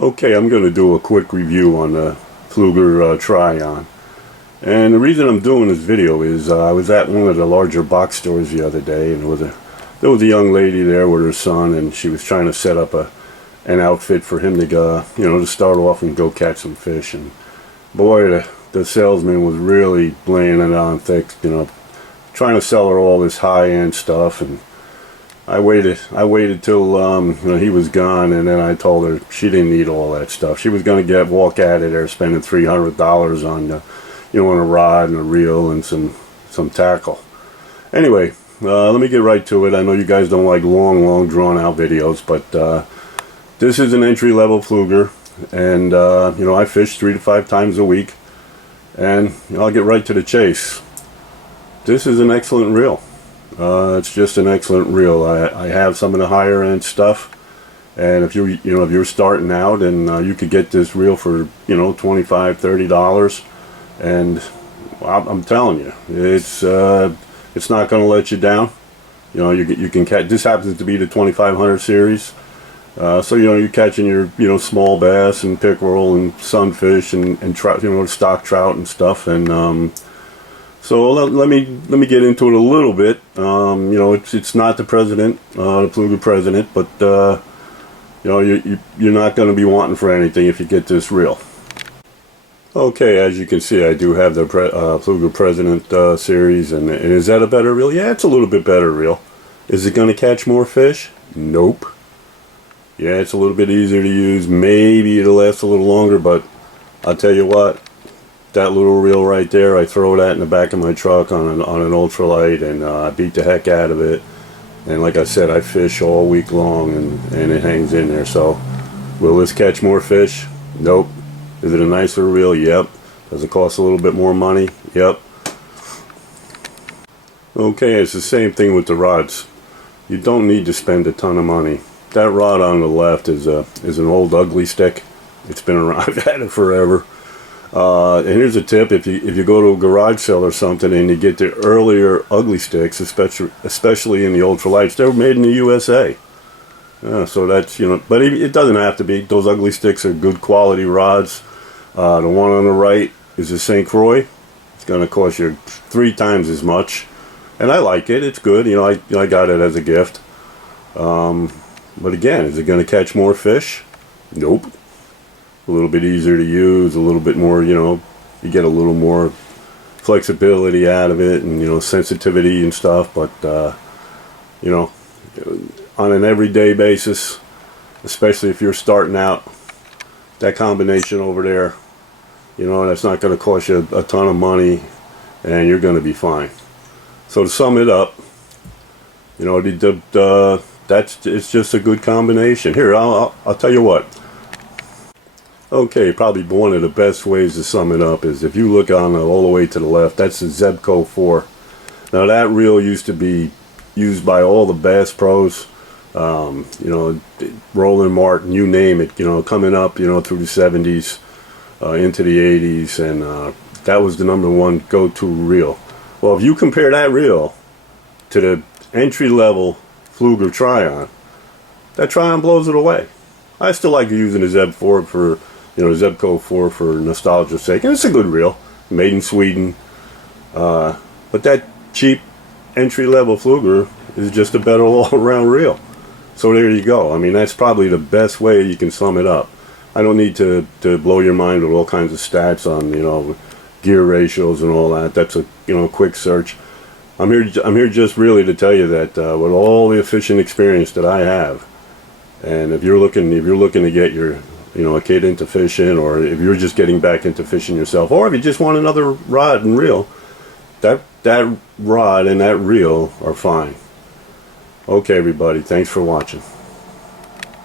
Okay, I'm going to do a quick review on the Pflueger Trion. And the reason I'm doing this video is I was at one of the larger box stores the other day, and there was a young lady there with her son, and she was trying to set up an outfit for him to go, to start off and go catch some fish. And boy, the salesman was really laying it on thick, trying to sell her all this high-end stuff. And I waited till he was gone, and then I told her she didn't need all that stuff. She was going to walk out of there spending $300 on on a rod and a reel and some tackle. Anyway, let me get right to it. I know you guys don't like long drawn out videos, but this is an entry-level Pflueger, and I fish 3 to 5 times a week, and I'll get right to the chase. This is an excellent reel. It's just an excellent reel. I have some of the higher end stuff, and if you're starting out, and you could get this reel for $25, $30, and I'm telling you, it's not going to let you down. You can catch. This happens to be the 2500 series, so you're catching your small bass and pickerel and sunfish and trout, stock trout and stuff. And so let me get into it a little bit. It's not the president, the Pflueger president, but you're not going to be wanting for anything if you get this reel. Okay, as you can see, I do have the Pflueger President series, and is that a better reel? Yeah, it's a little bit better reel. Is it going to catch more fish? Nope. Yeah, it's a little bit easier to use. Maybe it'll last a little longer, but I'll tell you what, that little reel right there, I throw that in the back of my truck on an ultralight, and I beat the heck out of it. And like I said, I fish all week long, and it hangs in there. So, will this catch more fish? Nope. Is it a nicer reel? Yep. Does it cost a little bit more money? Yep. Okay, it's the same thing with the rods. You don't need to spend a ton of money. That rod on the left is an old ugly stick. It's been around. I've had it forever. And here's a tip: if you go to a garage sale or something and you get the earlier ugly sticks, especially in the ultralights, they're made in the USA. So that's but it doesn't have to be. Those ugly sticks are good quality rods. The one on the right is a St. Croix. It's going to cost you 3 times as much, and I like it. It's good. I got it as a gift. But again, is it going to catch more fish? Nope. A little bit easier to use, a little bit more. You get a little more flexibility out of it, and sensitivity and stuff. But on an everyday basis, especially if you're starting out, that combination over there, that's not going to cost you a ton of money, and you're going to be fine. So to sum it up, it's just a good combination. Here, I'll tell you what. Okay, probably one of the best ways to sum it up is if you look on all the way to the left, that's the Zebco 4. Now that reel used to be used by all the bass pros. Roland Martin, you name it, coming up, through the 70s, into the 80s, and that was the #1 go-to reel. Well, if you compare that reel to the entry-level Pflueger Trion, that Trion blows it away. I still like using the Zeb 4 for, Zebco 4 for nostalgia's sake, and it's a good reel, made in Sweden, but that cheap entry-level Pflueger is just a better all-around reel. So there you go. I mean, that's probably the best way you can sum it up. I don't need to blow your mind with all kinds of stats on, gear ratios and all that. That's a, quick search. I'm here just really to tell you that with all the fishing experience that I have, and if you're looking to get your, a kid into fishing, or if you're just getting back into fishing yourself, or if you just want another rod and reel, that rod and that reel are fine. Okay, everybody, thanks for watching.